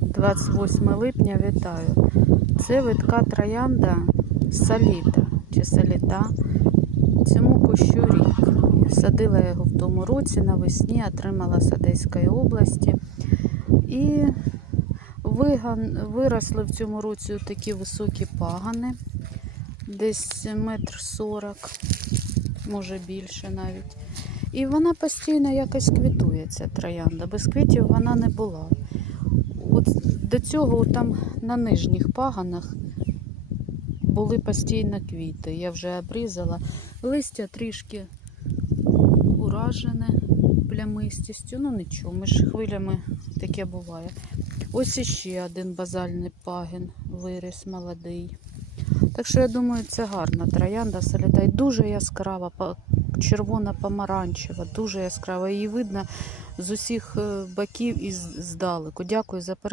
28 липня вітаю. Це витка троянда саліта чи саліта. Цьому кущу рік. Садила його в тому році навесні, отримала з Одеської області. І виросли в цьому році такі високі пагани, десь метр сорок, може більше навіть. І вона постійно якось квітує, ця троянда. Без квітів вона не була. До цього там на нижніх паганах були постійно квіти. Я вже обрізала. Листя трішки уражене плямистістю. Ну нічого, між хвилями таке буває. Ось іще один базальний пагін виріс молодий. Так що я думаю, це гарна троянда соліда. І дуже яскрава, червона-помаранчева, дуже яскрава. Її видно з усіх е, боків і здалеку. Дякую за перегляд.